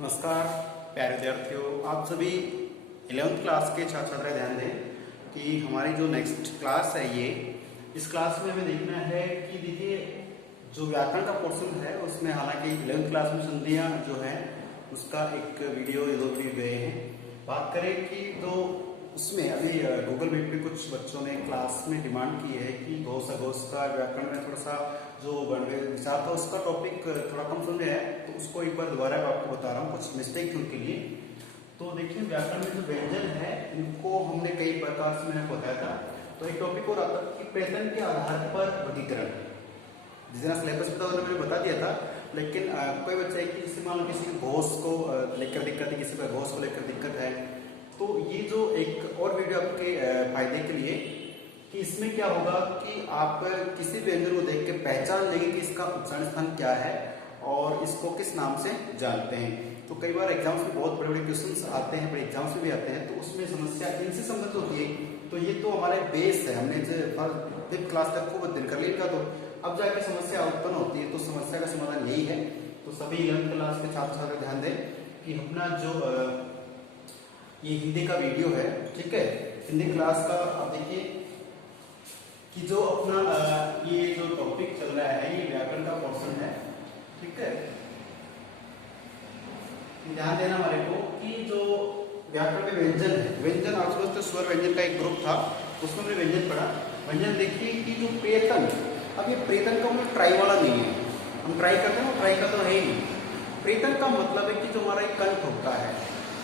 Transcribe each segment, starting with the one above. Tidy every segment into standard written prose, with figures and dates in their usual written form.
नमस्कार प्यारे विद्यार्थियों, आप सभी 11th क्लास के छात्र छात्रा ध्यान दें कि हमारी जो नेक्स्ट क्लास है इस क्लास में हमें देखना है कि देखिए जो व्याकरण का पोर्शन है उसमें हालांकि 11th क्लास में संधियां जो है उसका एक वीडियो या 2 वीडियो गए हैं। बात करें कि तो उसमें अभी गूगल मीट पे कुछ बच्चों ने क्लास में डिमांड की है कि घोष अघोष का व्याकरण में थोड़ा सा जो विचार था उसका टॉपिक थोड़ा कम समझे है, तो उसको एक बार दोबारा आपको बता रहा हूँ, कुछ मिस्टेक थी उनके लिए। तो देखिए व्याकरण में जो व्यंजन है इनको हमने कई प्रकार से मैंने बताया था। तो एक टॉपिक और आता है कि पैटर्न के आधार पर वर्गीकरण, जिस दिन सिलेबस में था मैंने बता दिया था, लेकिन कोई बच्चा है कि जैसे मान लो किसी घोष को लेकर दिक्कत है, किसी का घोष को लेकर दिक्कत है, तो ये जो एक और वीडियो आपके फायदे के लिए कि इसमें क्या होगा कि आप किसी व्यंजन को देख के पहचान लेंगे कि इसका उच्चारण स्थान क्या है और इसको किस नाम से जानते हैं। तो कई बार एग्जाम्स में बहुत बड़े बड़े क्वेश्चंस आते हैं, बड़े एग्जाम्स में भी आते हैं, तो उसमें समस्या इनसे संबंधित होती है। तो ये तो हमारे बेस है, हमने जो 5th क्लास तक को दिन कर लिया, तो अब जाके समस्या उत्पन्न होती है, तो समस्या का समाधान यही है। तो सभी 11th क्लास के छात्र छात्र ध्यान दें कि अपना जो ये हिंदी का वीडियो है, ठीक है, हिंदी क्लास का आप देखिए कि जो अपना ये जो टॉपिक चल रहा है ये व्याकरण का पोर्शन है, ठीक है। ध्यान देना हमारे को कि जो व्याकरण में व्यंजन है, व्यंजन आजकल तो स्वर व्यंजन का एक ग्रुप था, उसमें हमने व्यंजन पढ़ा। व्यंजन देखिए कि जो प्रेतन, अब ये प्रेतन का मतलब ट्राई वाला नहीं है, हम ट्राई करते हैं ना, ट्राई का तो है ही। प्रेतन का मतलब है कि जो हमारा एक कंठ होता है,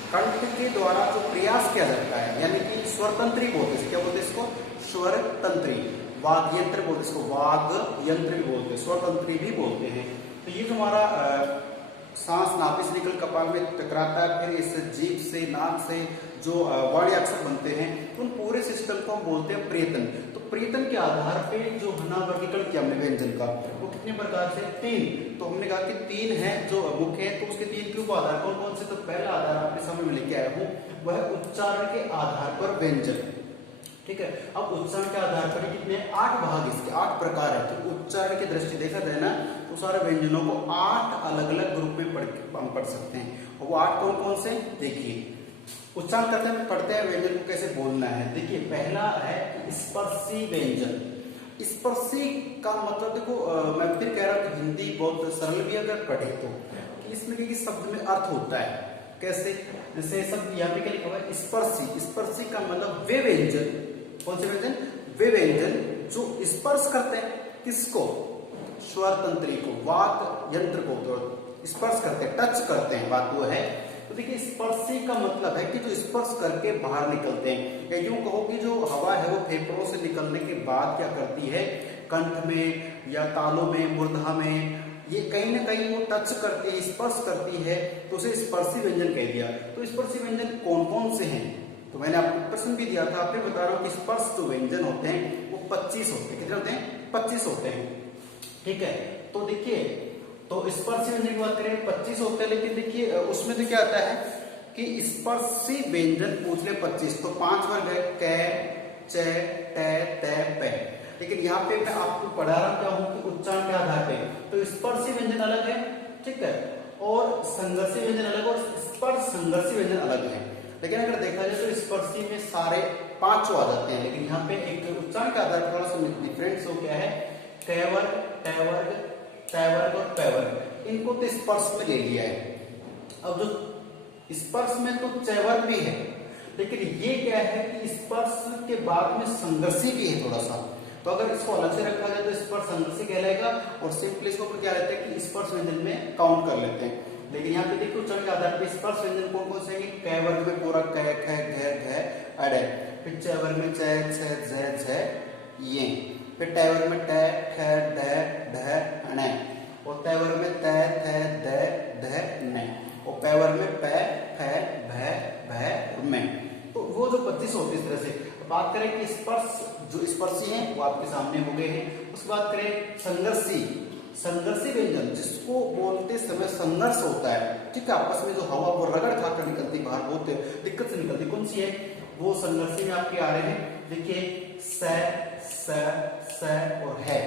कंठ के द्वारा जो प्रयास किया जाता है, यानी कि स्वरतंत्री बोलते हैं, क्या बोलते हैं इसको, स्वर तंत्री, वाग यंत्र बोलते हैं इसको, वाग यंत्र भी बोलते हैं, स्वर तंत्री भी बोलते हैं। तो ये जो हमारा सांस नाभि से निकल कपाल में टकराता है, फिर इस जीभ से नाक से जो वाणी अक्षर बनते हैं, तो उन पूरे सिस्टम को हम बोलते हैं प्रेतन। तो प्रेतन के आधार पे जो हना वर्गीकरण किया हमने व्यंजन का, वो कितने प्रकार से, 3। तो हमने कहा कि 3 है जो मुख्य है, तो उसके 3 के उप आधार कौन कौन से। तो पहला आधार आपके सामने मैं लेके आया हूँ, वह उच्चारण के आधार पर व्यंजन, ठीक है। अब उच्चारण के आधार पर कितने 8 भाग, इसके 8 प्रकार है। तो उच्चारण की दृष्टि देखा जाए ना, तो सारे व्यंजनों को 8 अलग अलग ग्रुप में हम पढ़ सकते हैं। और वो 8 कौन कौन से, देखिए उच्चारण करते हैं, पढ़ते हैं व्यंजन को कैसे बोलना है। देखिए पहला है स्पर्शी व्यंजन। स्पर्शी का मतलब देखो, मैं फिर कह रहा हूं कि हिंदी बहुत सरल भी अगर पढ़े तो, कि इसमें कि शब्द में अर्थ होता है कैसे, जैसे शब्द यहाँ पे क्या लिखा हुआ है स्पर्शी। स्पर्शी का मतलब वे व्यंजन, कौन से व्यंजन, वे व्यंजन जो स्पर्श करते हैं किसको, स्वर तंत्री को, वाक यंत्र को, तो स्पर्श करते हैं, टच करते हैं, बात वो है। तो देखिए स्पर्शी का मतलब है कि जो स्पर्श करके बाहर निकलते हैं, या यूं कहो कि जो हवा है वो फेफड़ों से निकलने के बाद क्या करती है, कंठ में या तालुओं में, मूर्धा में, ये कहीं ना कहीं वो टच करती है, स्पर्श करती है, तो उसे स्पर्शी व्यंजन कह दिया। तो स्पर्शी व्यंजन कौन कौन से हैं, तो मैंने आपको प्रश्न भी दिया था, आपने बता रहा हूं कि स्पर्श जो व्यंजन होते हैं वो 25 होते हैं। कितने होते हैं, 25 होते हैं, ठीक है। तो देखिए, तो स्पर्शी व्यंजन की बात करें 25 होते हैं, लेकिन देखिए उसमें तो क्या आता है कि स्पर्शी व्यंजन पूछ ले 25, तो 5 वर्ग है, क, च, ट, त, प। लेकिन यहाँ पे मैं आपको पढ़ा रहा हूँ कि उच्चारण के आधार पे, तो स्पर्शी व्यंजन अलग है, ठीक है, और संघर्षी व्यंजन अलग, और स्पर्श संघर्षी व्यंजन अलग है। लेकिन अगर देखा जाए तो स्पर्शी में सारे 5 आ जाते हैं, लेकिन यहाँ पे एक उच्चारण के आधार पर थोड़ा सा डिफरेंस हो गया है, क वर्ग, ट वर्ग, त वर्ग और प वर्ग, इनको तो स्पर्श में ले लिया है। अब जो स्पर्श में तो च वर्ग भी है, लेकिन ये क्या है कि स्पर्श के बाद में संघर्षी भी है थोड़ा सा, तो अगर इसको अलग से रखा जाए तो स्पर्श संघर्षी कहलाएगा, और सिंपली इसको क्या रहता है कि स्पर्श व्यंजन में काउंट कर लेते हैं। लेकिन यहाँ पे देखिए उच्चारण के आधार पर स्पर्श व्यंजन कौन कौन से हैं, क वर्ग में पूरा क, ख, घ, घ, अड़, फिर च वर्ग में च, छ, झ, झ, ये, फिर ट वर्ग में ट, ख, ढ, ढ, ण, और त वर्ग में त, थ, द, ध, न, और प वर्ग में प, फ, भ, भ, म। तो वो जो 25 होते इस तरह से। बात करें कि स्पर्श जो स्पर्शी हैं वो आपके सामने हो गए हैं। उसके बाद करें संघर्षी, संघर्षी व्यंजन जिसको बोलते समय संघर्ष होता है, ठीक है, आपस में जो हवा वो रगड़ खाकर निकलती बाहर, बहुत दिक्कत से निकलती, कौन सी है, वो संघर्षी में आपके आ रहे हैं। देखिए स, स, स और है।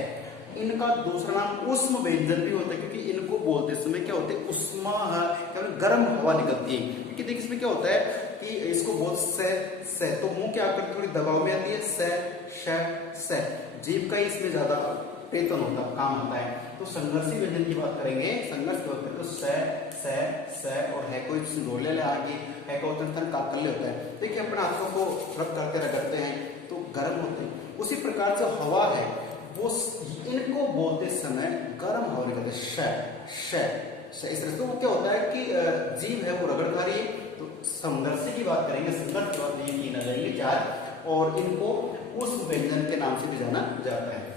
इनका दूसरा नाम उष्म व्यंजन भी होता है, क्योंकि इनको बोलते समय क्या होते हैं, उष्मा गर्म हवा निकलती है। क्योंकि देखिए इसमें क्या होता है कि इसको बोल से तो मुंह की आकृति थोड़ी दबाव में आती है, से जीभ का ही इसमें ज्यादा पेतन होता है, काम होता है। तो संघर्षी व्यंजन की बात करेंगे, संघर्ष की बात करें तो से और है कोई सिंगोले आगे है को काकल्य होता है। देखिए अपने हाथों को रब करते रगड़ते हैं तो गर्म होते हैं। उसी प्रकार से हवा है वो इनको बोलते समय गर्म हवा निकलते हैं, इस तरह से। वो क्या होता है कि जीभ है वो रगड़ खा रही है। तो संघर्षी की बात करेंगे, संघर्ष की बात ये तीन आ जाएंगे, चार, और इनको उस व्यंजन के नाम से भी जाना जाता है।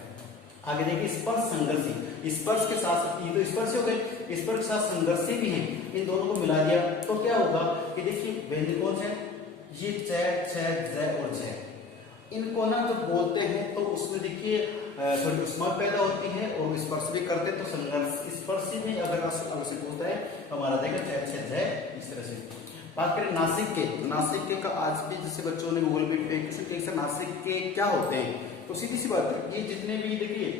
आगे देखिए स्पर्श संघर्षी, स्पर्श के साथ ये तो स्पर्श हो गए, स्पर्श के साथ संघर्षी भी है, इन दोनों को मिला दिया तो क्या होगा कि देखिए व्यंजन कौन से, ये च और ज, इनको ना जब बोलते हैं तो उसमें देखिए थोड़ी उष्मा पैदा होती है और स्पर्श भी करते हैं। तो संघर्ष स्पर्शी में अगर आवश्यक होता है हमारा देगा च इस तरह से। बात करें नासिक के का आज भी जैसे बच्चों ने गूगल मीट पे किसी नासिक के क्या होते हैं, तो सीधी सी बात है ये जितने भी देखिए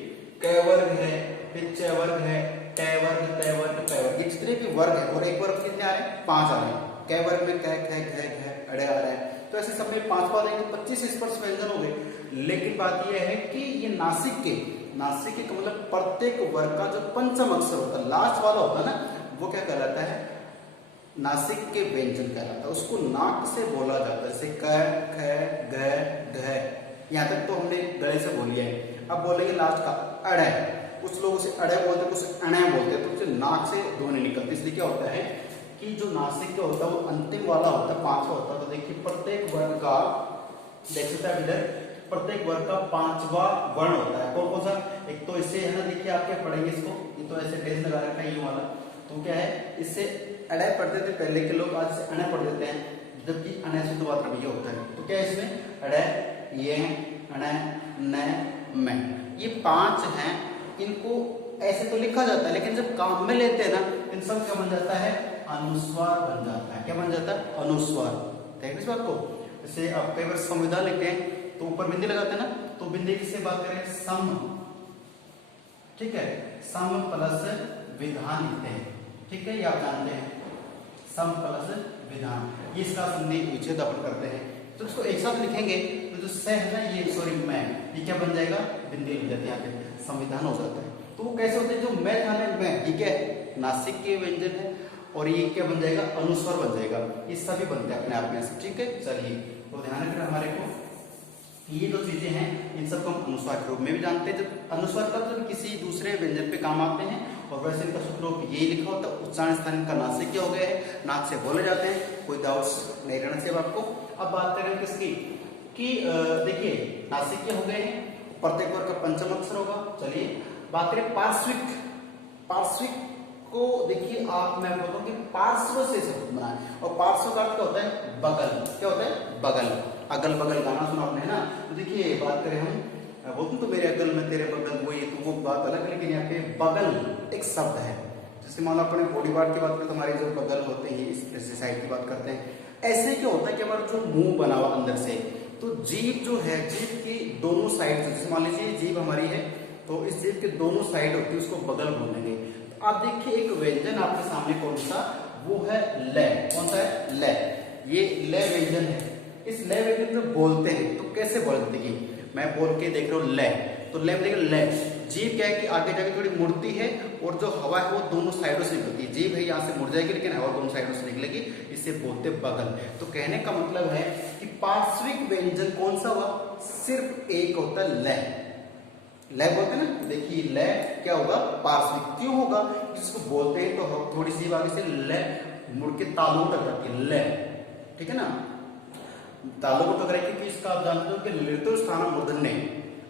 क वर्ग है, फिर च वर्ग है, ट वर्ग, त वर्ग, प वर्ग, ये जितने भी वर्ग है, और एक वर्ग कितने आ रहे हैं, 5 आ रहे हैं। क वर्ग में क, ख, घ, अड़े आ रहे हैं। तो ऐसे सब में 5 आ जाएंगे, 25 स्पर्श व्यंजन हो गए। लेकिन बात यह है कि ये नासिक के का मतलब प्रत्येक वर्ग का जो पंचम अक्षर होता है, लास्ट वाला होता है ना, वो क्या कहलाता है, नासिक के व्यंजन कहलाता है। उसको नाक से बोला जाता है, जैसे क, ख, घ, घ, यहाँ तक तो हमने गले से बोल लिया है। अब बोलेंगे लास्ट का अड़े, कुछ लोग उसे अड़े बोलते, कुछ अणे बोलते हैं, तो उसे नाक से ध्वनि निकलती। इसलिए क्या होता है कि जो नासिक का होता है वो अंतिम वाला होता है, 5वां होता है। तो देखिए प्रत्येक वर्ग का, देख सकते हैं इधर, प्रत्येक वर्ग का 5वां वर्ण होता है। कौन कौन सा, एक तो इससे है ना, देखिए आप क्या पढ़ेंगे इसको, ये तो ऐसे डेज लगा रखा है ये वाला, तो क्या है, इससे अड़े पढ़ते थे पहले के लोग, आज से अणे पढ़ देते हैं, जबकि अणे शुद्ध मात्रा में ये होता है। तो क्या है इसमें अड़े, ये, अणे, न, मैं, ये 5 हैं। इनको ऐसे तो लिखा जाता है, लेकिन जब काम में लेते हैं ना, इन सब क्या बन जाता है, अनुस्वार बन जाता है। क्या बन जाता है, अनुस्वार। देख इस बात को, जैसे आप कई बार संविधान लिखते हैं तो ऊपर बिंदी लगाते हैं ना, तो बिंदी किससे बात करें, सम, ठीक है, सम प्लस विधान लिखते हैं, ठीक है, ये आप जानते हैं, सम प्लस विधान, ये इसका संधि विच्छेद अपन करते हैं। तो इसको एक साथ लिखेंगे तो जो से है ना, ये सॉरी मैं, ये क्या बन जाएगा, बिंदी लग जाती है, यहाँ पे संविधान हो जाता है। तो वो कैसे होते हैं, जो मैं था ना, मैं, ये क्या है, नासिक के व्यंजन है, और ये क्या बन जाएगा, अनुस्वर बन जाएगा। ये सभी बनते हैं अपने आप में से, ठीक है। चलिए तो ध्यान रखना हमारे को, ये जो चीजें हैं इन सबको हम अनुस्वार के रूप में भी जानते हैं। जब अनुस्वार का जब किसी दूसरे व्यंजन पे काम आते हैं, और वैसे इनका सूत्र यही लिखा होता है, उच्चारण स्थान इनका नासिक हो गया है, नाक से बोले जाते हैं, कोई डाउट्स नहीं रहना चाहिए आपको। अब बात करें किसकी, कि देखिए नासिक हो गए हैं, प्रत्येक वर्ग का पंचम अक्षर होगा। चलिए बात करें पार्श्विक, पार्श्विक को देखिए आप, मैं बोलता हूँ कि पार्श्व से शब्द बनाए, और पार्श्व का अर्थ क्या होता है, बगल। क्या होता है, बगल, अगल बगल, गाना सुना आपने ना। तो देखिए बात करें हम, बोलते तो मेरे अगल में तेरे बगल, वो ये तो वो बात अलग है, लेकिन यहाँ पे बगल एक शब्द है। जैसे मान लो अपने बॉडी पार्ट की बात करें तो हमारे जो बगल होते हैं, इस साइड की बात करते हैं। ऐसे क्या होता है कि हमारा जो मुंह बना हुआ अंदर से, तो जीभ जो है, जीभ की दोनों साइड से, जैसे मान लीजिए जीभ हमारी है, तो इस जीभ के दोनों साइड होती है, उसको बगल बोलेंगे। तो आप देखिए एक व्यंजन आपके सामने कौन सा, वो है ल। कौन सा है, ल। ये ल व्यंजन है। इस ल व्यंजन में बोलते हैं तो कैसे बोलते हैं, मैं बोल के देख रहा हूँ ल, तो ल में ल, जीभ क्या है कि आगे जाके थोड़ी मुड़ती है, और जो हवा है वो दोनों साइडों से निकलती है। जीभ है यहाँ से मुड़ जाएगी, लेकिन हवा दोनों साइडों से निकलेगी, इसे बोलते बगल। तो कहने का मतलब है कि पार्श्विक व्यंजन कौन सा हुआ, सिर्फ एक होता है ल। ल बोलते हैं ना, देखिए ल क्या होगा, पार्श्विक। क्यों होगा, जिसको बोलते हैं तो थोड़ी सी आगे से ल मुड़ के तालु तक जाती है, ल, ठीक है ना, तालु को टकराई, क्योंकि इसका आप जानते हो कि लृतु स्थान मूर्धन्य,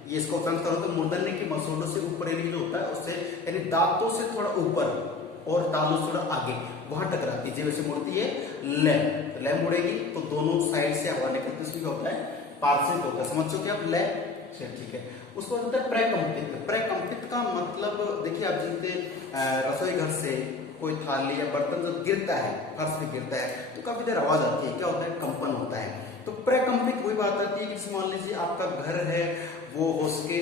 ये इसको उच्चारण करो तो मूर्धन्य की मसूड़ों से ऊपर जो होता है उससे, यानी दांतों से थोड़ा ऊपर और तालु से थोड़ा आगे, वहां टकराती है, जैसे मुड़ती है ल, ल मुड़ेगी तो दोनों साइड से हवा निकलती है, इसलिए होता है पार्श्विक होता है। समझ चुके आप ल, ठीक है। उसको होता है प्रकंपित। प्रकंपित का मतलब देखिए, आप जिनके रसोई घर से कोई थाली या बर्तन जब गिरता है, फर्श पे गिरता है, तो काफी देर आवाज आती है, क्या होता है, कंपन होता है। तो प्रकंपित वही बात आती है कि मान लीजिए आपका घर है, वो उसके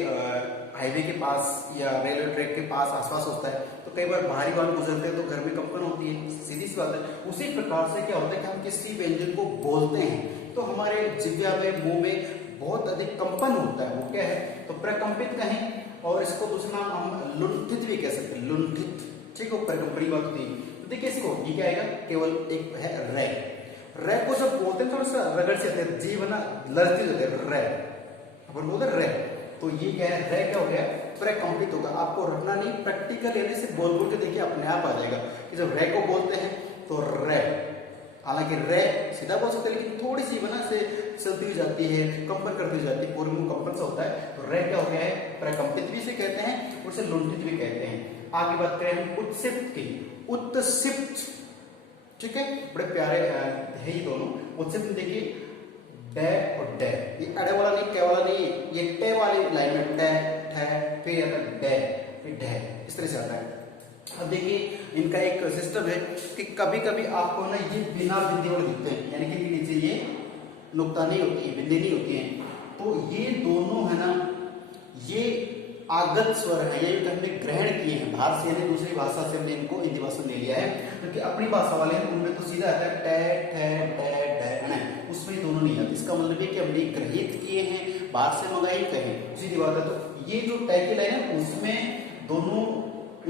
हाईवे के पास या रेलवे ट्रैक के पास आसपास होता है, तो कई बार बाहरी वाहन गुजरते हैं तो घर में कंपन होती है, सीधी सी बात है। उसी प्रकार से क्या होता है कि हम किसी व्यंजन को बोलते हैं तो हमारे जिह्वा में, मुंह में बहुत अधिक कंपन होता है, वो क्या है तो प्रकंपित कहें, और इसको दूसरा नाम हम लुंठित भी कह सकते हैं, लुंठित, ठीक है, प्रकंपनी बात होती है। तो देखिए इसको, ये क्या आएगा, केवल एक है रे। रे को जब बोलते हैं थोड़ा सा रगड़ से आते हैं, जीव ना लड़ती होते हैं, रे अपन बोलते हैं रे, तो ये क्या है, रे क्या हो गया, प्रकंपित होगा। आपको रटना नहीं, प्रैक्टिकल यानी से बोल बोल के देखिए अपने आप आ जाएगा कि जब रे को बोलते हैं तो रे, हालांकि रे सीधा बोल सकते हैं लेकिन थोड़ी सी बना से चलती हुई जाती है, कंपन करती हुई जाती है, पूरे मुंह कंपन से होता है, तो रे क्या हो गया है, प्रकंपित भी से कहते हैं, उसे लुंठित भी कहते हैं। आगे बात करें हम उत्सिप्त की, उत्सिप्त, ठीक है, बड़े प्यारे है ये दोनों। उत्सिप्त देखिए डे और डे, ये अड़े वाला नहीं, कै वाला नहीं, ये टे वाली लाइन में डे ठे, फिर आता है डे, फिर डे, इस तरह से आता है। अब देखिए इनका एक सिस्टम है कि कभी कभी आपको ना ये बिना बिंदी वाले दिखते हैं, यानी कि नीचे ये नुक्ता नहीं होती है, बिंदी नहीं होती है, तो ये दोनों है ना, ये आगत स्वर है, ये हमने ग्रहण किए हैं बाहर से, यानी दूसरी भाषा से हमने इनको हिंदी भाषा में ले लिया है, क्योंकि अपनी भाषा वाले हैं उनमें तो सीधा आता है टे ठे डे डे, है ना, उसमें ये दोनों नहीं आते। इसका मतलब है कि हमने ग्रहित किए हैं, बाहर से मंगाई कहें, सीधी बात है। तो ये जो टे की लाइन है उसमें दोनों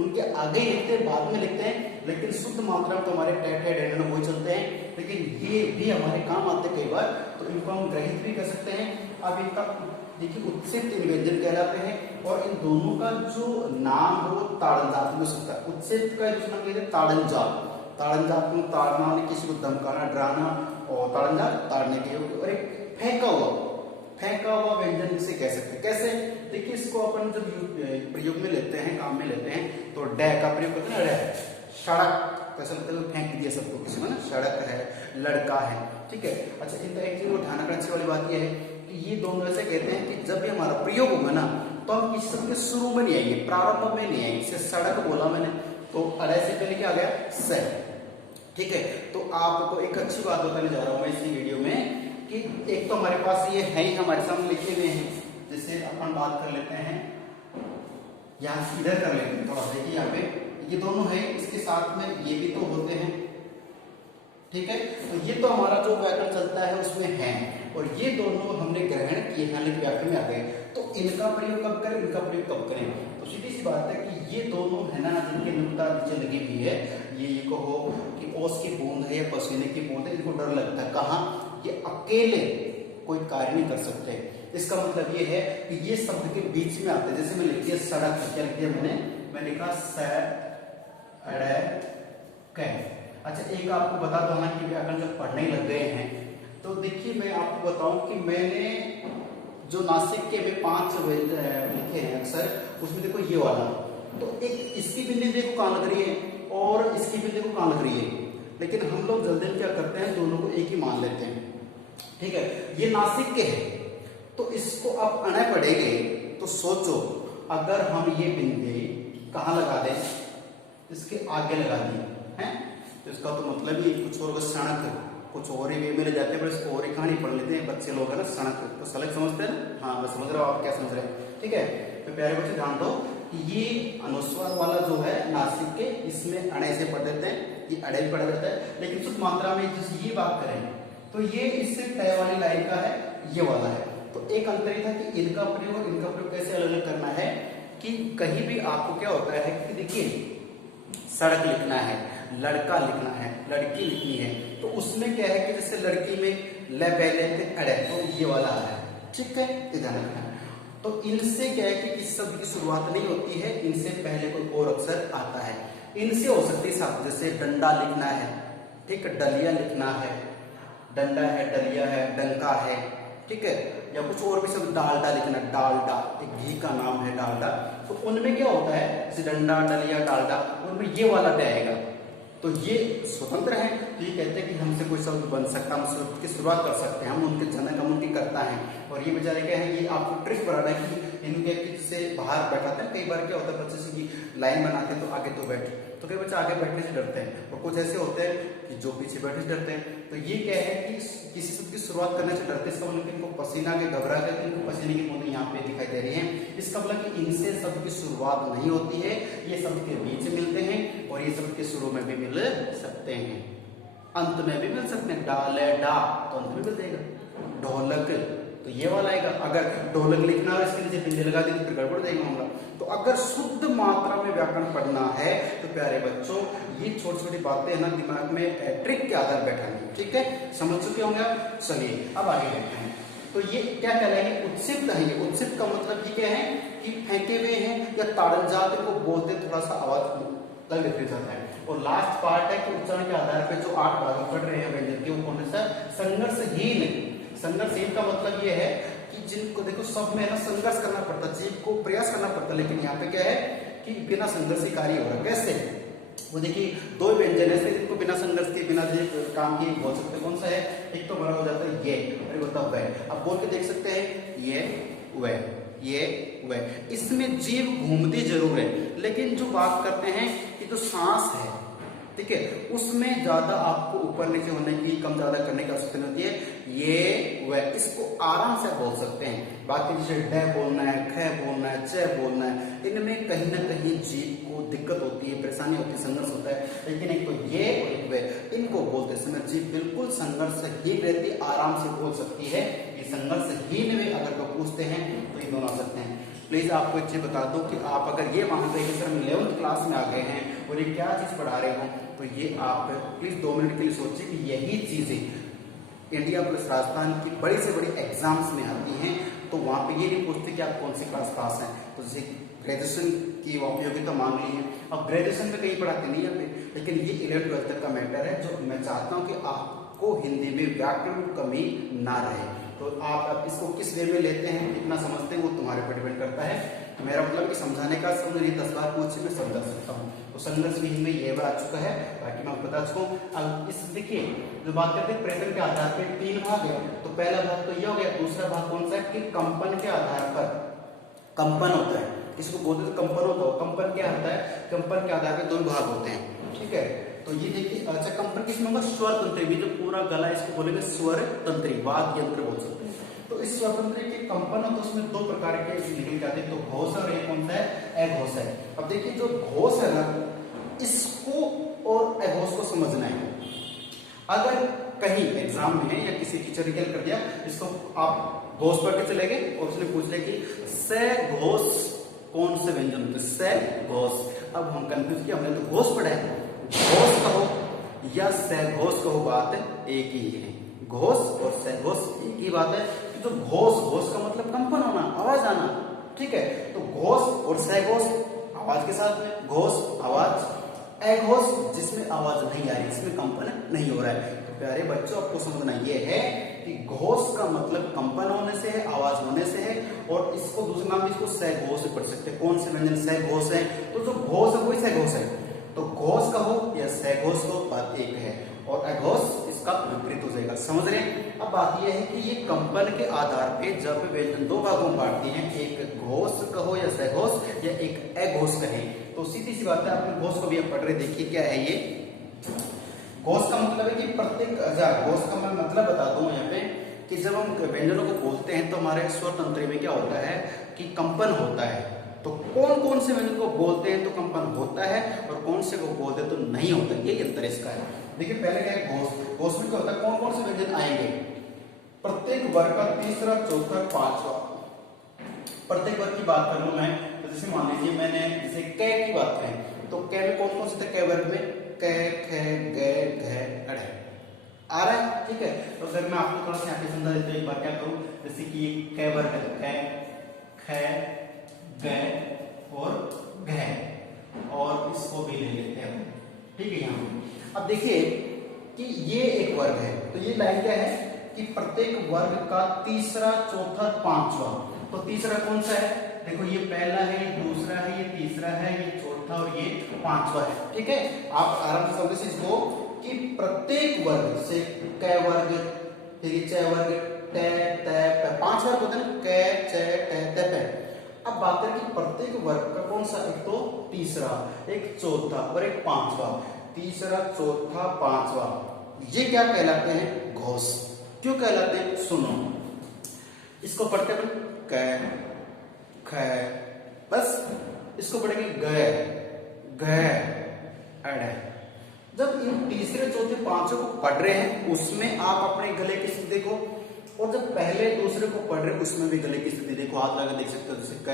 उनके आगे लिखते हैं, बाद में लिखते हैं, लेकिन शुद्ध मात्रा में तो हमारे टे ठे डे डे वही चलते हैं, लेकिन ये भी हमारे काम आते हैं कई बार, तो इनको हम ग्रहित भी कर सकते हैं। अब इनका देखिए उत्सिप्त व्यंजन कहलाते हैं, और इन दोनों का जो नाम है वो ताड़नजात में सकता है। उत्सिप्त का दूसरा नाम कहते हैं ताड़नजात, ताड़नजात में ताड़ना, किसी को धमकाना, डराना, और ताड़नजात ताड़ने के योग्य, और एक फेंका हुआ व्यंजन इसे कह सकते हैं। कैसे, देखिए इसको अपन जब प्रयोग में लेते हैं, काम में लेते हैं, तो डे का प्रयोग करते हैं, डे, सड़क, कैसा लगता है फेंक दिया सबको किसी में ना, सड़क है, लड़का है, ठीक है। अच्छा, इनका एक चीज ध्यान रखने वाली बात यह है कि ये दोनों ऐसे कहते हैं कि जब भी हमारा प्रयोग होगा ना, तो हम किसी शब्द के शुरू में नहीं आएंगे, प्रारंभ में नहीं आएंगे। जैसे सड़क बोला मैंने, तो अड़े से पहले क्या आ गया, से, ठीक है। तो आपको एक अच्छी बात बताने जा रहा हूं मैं इसी वीडियो में, कि एक तो हमारे पास ये है ही, हमारे सामने लिखे हुए हैं, जैसे अपन बात कर लेते हैं, यहाँ इधर कर लेते हैं थोड़ा, देखिए यहाँ पे ये दोनों है, इसके साथ में ये भी तो होते हैं, ठीक है। तो ये तो हमारा जो व्याकरण चलता है उसमें है, और ये दोनों हमने ग्रहण किए हैं, लेकिन व्याकरण में आ गए, तो इनका प्रयोग कब करें, इनका प्रयोग कब करें। तो सीधी सी बात है कि ये दोनों है ना, जिनकी नुक्ता नीचे लगी हुई है, ये कहो कि ओस की बूंद है या पसीने की बूंद है, इनको डर लगता है, कहाँ, ये अकेले कोई कार्य नहीं कर सकते। इसका मतलब ये है कि ये शब्द के बीच में आते हैं। जैसे मैं लिख दिया सड़क, क्या लिख दिया मैं लिखा स अड़े कै। अच्छा, एक आपको बता दो ना कि व्याकरण जब पढ़ने लग गए हैं, तो देखिए मैं आपको बताऊं कि मैंने जो नासिक के में 5 लिखे हैं अक्सर, उसमें देखो ये वाला, तो एक इसकी बिंदी देखो कहां लग रही है, और इसकी बिंदी को कहां लग रही है, लेकिन हम लोग जल्दी क्या करते हैं, दोनों को एक ही मान लेते हैं, ठीक है। ये नासिक के है, तो इसको आप अणे पढ़ेंगे, तो सोचो अगर हम ये बिंदी कहां लगा दें, इसके आगे लगा दी है, तो इसका तो मतलब ही कुछ और, सड़क कुछ और ही वे में ले जाते हैं, पर इसको और ही कहानी पढ़ लेते हैं बच्चे लोग, है ना, सड़क तो सड़क समझते हैं ना, हाँ मैं समझ रहा हूँ, आप क्या समझ रहे हैं, ठीक है। तो प्यारे बच्चे ध्यान दो कि ये अनुस्वार वाला जो है नासिक के, इसमें अड़े से पढ़ देते हैं, ये अड़े भी पढ़ा जाता है, लेकिन शुद्ध मात्रा में जैसे ये बात करें तो ये इससे तय वाली लाइन का है, ये वाला है। तो एक अंतर ये था कि इनका प्रयोग और इनका प्रयोग कैसे अलग अलग करना है, कि कहीं भी आपको क्या होता है कि देखिए सड़क लिखना है, लड़का लिखना है, लड़की लिखनी है, तो उसमें क्या है कि जैसे लड़की में ल पहले थे अड़े, तो ये वाला आ रहा है, ठीक है, ध्यान रखना। तो इनसे क्या है कि इस शब्द की शुरुआत नहीं होती है, इनसे पहले कोई और अक्षर आता है। इनसे हो सकती है साथ, जैसे डंडा लिखना है, ठीक है, डलिया लिखना है, डंडा है, डलिया है, डंका है, ठीक है, या कुछ और भी सब, डालडा लिखना, डालडा एक घी का नाम है डालडा, तो उनमें क्या होता है, जैसे डंडा, डलिया, डालडा, उनमें ये वाला आएगा, तो ये स्वतंत्र है, तो ये कहते हैं कि हमसे कोई शब्द बन सकता है, हम शब्द की शुरुआत कर सकते हैं, हम उनके जनक, हम उनकी करता है। और ये बेचारे क्या है, ये आपको ट्रिक बना रहा है कि इनके से बाहर बैठाते हैं, कई बार क्या होता है बच्चे से लाइन बनाते हैं तो आगे तो बैठ तो कई बच्चे आगे बैठने से डरते हैं और कुछ ऐसे होते हैं कि जो पीछे बैठने से डरते हैं। तो ये क्या है कि किसी शब्द की शुरुआत करने से डरते हैं, इसका मतलब इनको पसीना के घबरा के इनको पसीने की बूंदें यहाँ पे दिखाई दे रही हैं। इसका मतलब कि इनसे शब्द की शुरुआत नहीं होती है, ये शब्द के बीच मिलते हैं और ये शब्द के शुरू में भी मिल सकते हैं, अंत में भी मिल सकते हैं। डाले डा तो अंत में मिल जाएगा, ढोलक तो ये वाला आएगा। अगर ढोलक लिखना है इसके नीचे बिंदी लगा दी तो फिर गड़बड़ जाएगा मामला। तो अगर शुद्ध मात्रा में व्याकरण पढ़ना है तो प्यारे बच्चों ये छोटी छोटी बातें ना दिमाग में ट्रिक के आधार बैठानी, ठीक है, समझ चुके होंगे आप। चलिए अब आगे बढ़ते हैं। तो ये क्या कहलाएंगे, उत्सिप्त है। ये उत्सिप्त का मतलब ये क्या है कि फेंके हुए हैं या ताड़न जाते को बोलते थोड़ा सा आवाज लग जाता है। और लास्ट पार्ट है कि उच्चारण के आधार पर जो 8 भाग पढ़ रहे हैं व्यंजन के, वो कौन सा संघर्षहीन। संघर्षहीन का मतलब ये है कि जिनको देखो सब में है ना संघर्ष करना पड़ता है, जीव को प्रयास करना पड़ता है, लेकिन यहाँ पे क्या है कि बिना संघर्ष के कार्य हो रहा है। कैसे, वो देखिए 2 व्यंजन है जिनको बिना संघर्ष के बिना काम के बोल सकते हैं। कौन सा है, एक तो बड़ा हो जाता है ये और एक होता है वह। आप बोल के देख सकते हैं ये वह, ये वह। इसमें जीव घूमती जरूर है, लेकिन जो बात करते हैं कि जो सांस है, ठीक है, उसमें ज्यादा आपको ऊपर नीचे होने की, कम ज्यादा करने की आवश्यकता नहीं होती है। ये वह, इसको आराम से बोल सकते हैं। बाकी जैसे ड बोलना है, ख बोलना है, च बोलना है, इनमें कहीं ना कहीं जीव को दिक्कत होती है, परेशानी होती है, संघर्ष होता है। लेकिन एक तो ये और एक वह, इनको बोलते समय जीव बिल्कुल संघर्षहीन रहती, आराम से बोल सकती है। ये संघर्षहीन में अगर को पूछते हैं तो ये दोनों आ सकते हैं। प्लीज आपको एक चीज बता दूं कि आप अगर ये मान रहे हैं कि सर हम 11th क्लास में आ गए हैं और ये क्या चीज पढ़ा रहे हो, तो ये आप प्लीज 2 मिनट के लिए सोचिए कि यही चीजें इंडिया प्लस राजस्थान की बड़ी से बड़ी एग्जाम्स में आती हैं। तो वहां पे ये नहीं पूछते कि आप कौन सी क्लास पास हैं। तो जैसे ग्रेजुएशन की उपयोगिता मांग ली है, अब ग्रेजुएशन में कहीं पढ़ाते नहीं है, लेकिन ये 11th-12th तक का मैटर है जो मैं चाहता हूँ कि आपको हिंदी में व्याकरण कमी ना रहे। तो आप इसको किस वे में लेते हैं, कितना समझते हैं, वो तुम्हारे पर डिपेंड करता है। मेरा मतलब कि समझाने का समझ नहीं, 10 बार पूछ मैं समझा सकता हूँ। तो संघर्ष विहीन में ये आ चुका है, बाकी मैं बता चुका हूँ। अब इस देखिए जो बात करते हैं प्रेतन के आधार पर 3 भाग है, तो पहला भाग तो ये हो गया। दूसरा भाग कौन सा है कि कंपन के आधार पर कंपन होता है, इसको बोलते हैं कंपन होता है। कंपन क्या होता है, कंपन के आधार पर 2 भाग होते हैं, ठीक है। तो ये देखिए, अच्छा कंपन किसमें होगा, स्वर तंत्री, जो पूरा गला इसको बोलेंगे स्वर तंत्री, वाद्य यंत्र बोल सकते हैं। तो इस स्वर तंत्री के कंपन हो तो उसमें 2 प्रकार के निकल जाते हैं, तो घोष और एक कौन सा है, अघोष है। अब देखिए जो घोष है ना, इसको और अघोष को समझना है। अगर कहीं एग्जाम में या किसी टीचर ने क्या कर दिया, इसको आप घोष पढ़ के चले गए और उसने पूछ लिया कि स घोष कौन से व्यंजन होते, स घोष। अब हम कंफ्यूज किया, हमने तो घोष पढ़ा है, घोष कहो या सघोष कहो, बात एक ही है। घोष और सघोष एक ही बात है। तो घोष का मतलब कंपन होना, आवाज आना, ठीक है। तो घोष और सघोष आवाज के साथ में, घोष आवाज, अघोष जिसमें आवाज नहीं आ रही, इसमें कंपन नहीं हो रहा है। तो प्यारे बच्चों आपको समझना यह है कि घोष का मतलब कंपन होने से है, आवाज होने से है। और इसको दूसरे नाम इसको सघोष से पढ़ सकते हैं। कौन से व्यंजन सघोष है, तो जो घोष है वही सघोष है। तो घोष कहो या सघोष कहो, बात एक है। और अघोष इसका विपरीत हो जाएगा, समझ रहे हैं। अब बात यह है कि ये कंपन के आधार पे जब व्यंजन 2 भागों में बांटती हैं, एक घोष कहो या सघोष या एक अघोष कहें, तो सीधी सी बात है। आपने घोष को भी आप पढ़ रहे, देखिए क्या है ये घोष का मतलब है कि प्रत्येक, घोष का मैं मतलब बता दूं यहाँ पे कि जब हम व्यंजनों को बोलते हैं तो हमारे स्वर तंत्र में क्या होता है कि कंपन होता है। तो कौन कौन से व्यंजन को बोलते हैं तो कंपन होता है और कौन से को बोलते हैं तो नहीं होता, ये अंतर इसका है। देखिए पहले क्या है घोष, घोष में क्या होता है, कौन कौन से व्यंजन आएंगे, प्रत्येक वर्ग का तीसरा, चौथा, पांचवा। प्रत्येक वर्ग की बात कर लूं मैं, तो जैसे मान लीजिए मैंने जैसे क की बात करें तो क में कौन कौन से थे, क वर्ग में क, ख, ग, घ, ड़ आ रहा है, ठीक है। तो अगर मैं आपको थोड़ा सा यहाँ पे समझा देता हूँ, एक बार क्या करूँ, जैसे कि क वर्ग है, क, ख, ग और घ, और इसको भी ले लेते हैं, ठीक है। यहाँ अब देखिए कि ये एक वर्ग है, तो ये लाइन क्या है कि प्रत्येक वर्ग का तीसरा, चौथा, पांचवा। तो तीसरा कौन सा है, देखो ये पहला है, ये दूसरा है, ये तीसरा है, ये चौथा और ये पांचवा है, ठीक है। आप आराम से समझिए इसको कि प्रत्येक वर्ग से क वर्ग, फिर च वर्ग, ट, त, प, 5 वर्ग होते हैं, क, च, ट, त, प। अब बात करें कि प्रत्येक वर्ग का कौन सा, एक तो तीसरा, एक चौथा और एक पांचवा। तीसरा, चौथा, पांचवा, ये क्या कहलाते हैं, घोष। क्यों कहलाते हैं, सुनो, इसको पढ़ते हैं क, ख, बस इसको पढ़ेंगे ग, अड़। जब इन तीसरे, चौथे, पांचों को पढ़ रहे हैं उसमें आप अपने गले की स्थिति देखो, और जब पहले दूसरे को पढ़ रहे उसमें भी गले की स्थिति देखो, हाथ लगा देख सकते हो, जैसे क,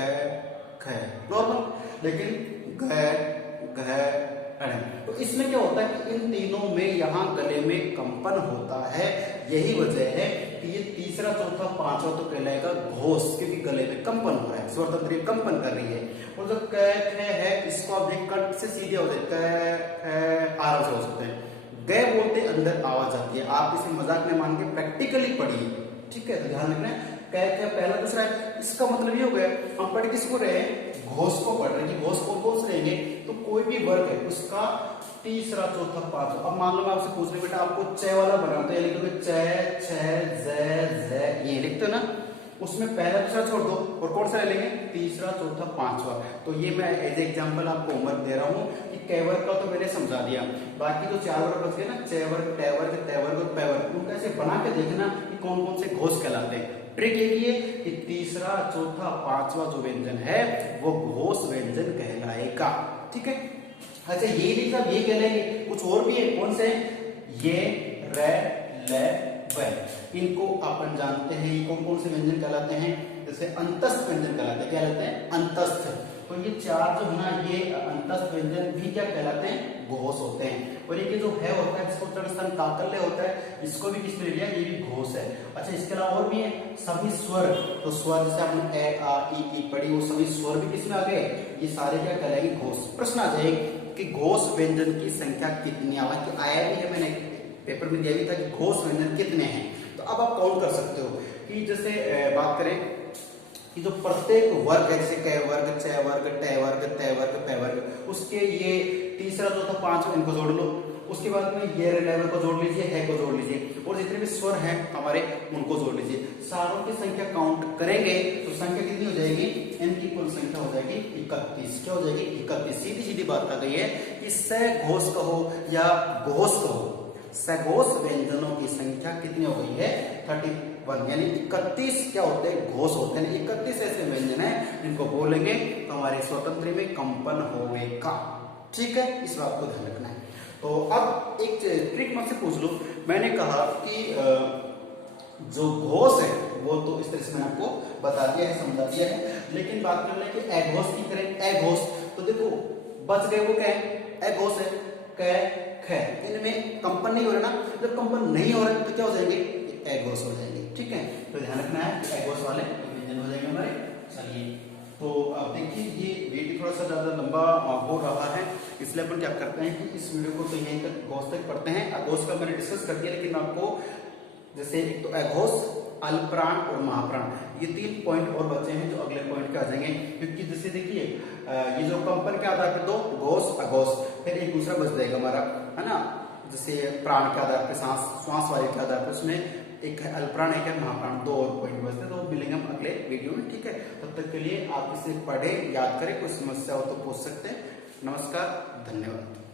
ख नॉर्मल, लेकिन ग, अड़। तो इसमें क्या होता है कि इन तीनों में यहाँ गले में कंपन होता है। यही वजह है कि ये तीसरा, चौथा, पांचवा तो कहलाएगा घोष, क्योंकि गले में कंपन हो रहा है, स्वर तंत्री कंपन कर रही है। और जो क, ख है इसको आप कंठ से सीधे हो जाए, आराम से हो सकते हैं। ग बोलते अंदर आवाज आती है, आप इसे मजाक में मान के प्रैक्टिकली पढ़िए, ठीक है। तो ध्यान रखना है, क पहला दूसरा है, इसका मतलब ये हो गया हम पढ़ किसको रहे हैं, घोष को पढ़ रहे हैं। घोष कौन से रहेंगे, तो कोई भी वर्ग है उसका तीसरा, चौथा, पांचवा। अब मान लो मैं आपसे पूछ रही बेटा आपको च वाला बनाना, तो ये लिखोगे च, छ, ज, ये लिखते हो ना, उसमें पहला दूसरा छोड़ दो और कौन सा ले लेंगे, तीसरा, चौथा, पांचवा। तो ये मैं एज एग्जांपल आपको होमवर्क दे रहा हूँ कि क वर्ग का तो मैंने समझा दिया, बाकी जो चार वर्ग बच गए ना, च वर्ग, ट वर्ग, त वर्ग और प वर्ग, उनका ऐसे बना के देखना कि कौन कौन से घोष कहलाते हैं। ट्रिक ये है कि तीसरा, चौथा, पांचवा जो व्यंजन है वो घोष व्यंजन कहलाएगा, ठीक है। अच्छा ये नहीं सब ये कहलाएंगे, कुछ और भी है, कौन से, ये, र, ल, व, इनको अपन जानते हैं। ये कौन कौन से व्यंजन कहलाते हैं, जैसे अंतस्थ व्यंजन कहलाते हैं, क्या कहलाते हैं, अंतस्थ। तो ये चार जो है ना, ये अंतस्थ व्यंजन भी क्या कहलाते हैं, घोष होते हैं। और ये जो है होता है, जिसको उच्चारण स्थान काकल्य होता है, इसको भी किसने लिया, ये भी घोष है। अच्छा इसके अलावा और भी है सभी स्वर, तो स्वर जैसे आपने ए, आ, ई पढ़ी, वो सभी स्वर भी किसमें आ गए, ये सारे क्या कहलाएंगे, घोष। प्रश्न आ जाए कि घोष व्यंजन की संख्या कितनी, हालांकि आया भी है, मैंने पेपर में दिया भी था कि घोष व्यंजन कितने हैं। तो अब आप काउंट कर सकते हो कि जैसे बात करें कि जो प्रत्येक वर्ग है, जैसे क वर्ग, च वर्ग, ट वर्ग, त वर्ग, प वर्ग, उसके ये तीसरा, चौथा, पांचवा इनको जोड़ लो। उसके बाद में ये लेवल को जोड़ लीजिए, है को जोड़ लीजिए, और जितने भी स्वर हैं हमारे उनको जोड़ लीजिए। सारों की संख्या काउंट करेंगे तो संख्या कितनी हो जाएगी, इनकी कुल संख्या हो जाएगी 31। क्या हो जाएगी, 31। सीधी सीधी बात आ गई है कि सघोष कहो या घोष कहो, सघोष व्यंजनों की संख्या कितनी हो गई है, 31, यानी 31 क्या होते हैं, घोष होते हैं। 31 ऐसे व्यंजन है जिनको बोलेंगे तो हमारे स्वतंत्र में कंपन होगा, ठीक है। इस बात को ध्यान रखना है। तो अब एक ट्रिक मुझसे पूछ लो, मैंने कहा कि जो घोष है वो तो इस तरह से मैंने आपको बता दिया है, समझा दिया है, लेकिन बात कर लें कि अघोष की करें, अघोष, तो देखो बच गए वो क्या है, अघोष है, क, ख, इनमें कंपन नहीं हो रहा ना, जब कंपन नहीं हो रहा तो क्या हो जाएंगे, अघोष हो जाएंगे, ठीक है। तो ध्यान रखना है कि अघोष वाले व्यंजन हो जाएंगे हमारे। चलिए तो अब देखिए ये वीडियो थोड़ा सा ज्यादा लंबा हो रहा है, इसलिए अपन क्या करते हैं कि इस वीडियो को तो यहीं तक घोष तक पढ़ते हैं। अघोष का मैंने डिस्कस कर दिया, लेकिन आपको जैसे एक तो अघोष, अल्पप्राण और महाप्राण, ये 3 पॉइंट और बचे हैं जो अगले पॉइंट पे आ जाएंगे। क्योंकि जैसे देखिए ये जो कंपन के आधार पर दो, घोष, अघोष, फिर एक दूसरा बच जाएगा हमारा, है ना, जैसे प्राण के आधार पर, श्वास वायु के आधार पर, उसमें एक है अल्पप्राण, एक है महाप्राण, 2 और पॉइंट बचते हैं। तो मिलेंगे हम अगले वीडियो में, ठीक है। तब तक के लिए आप इसे पढ़े, याद करें, कोई समस्या हो तो पूछ सकते हैं। नमस्कार, धन्यवाद।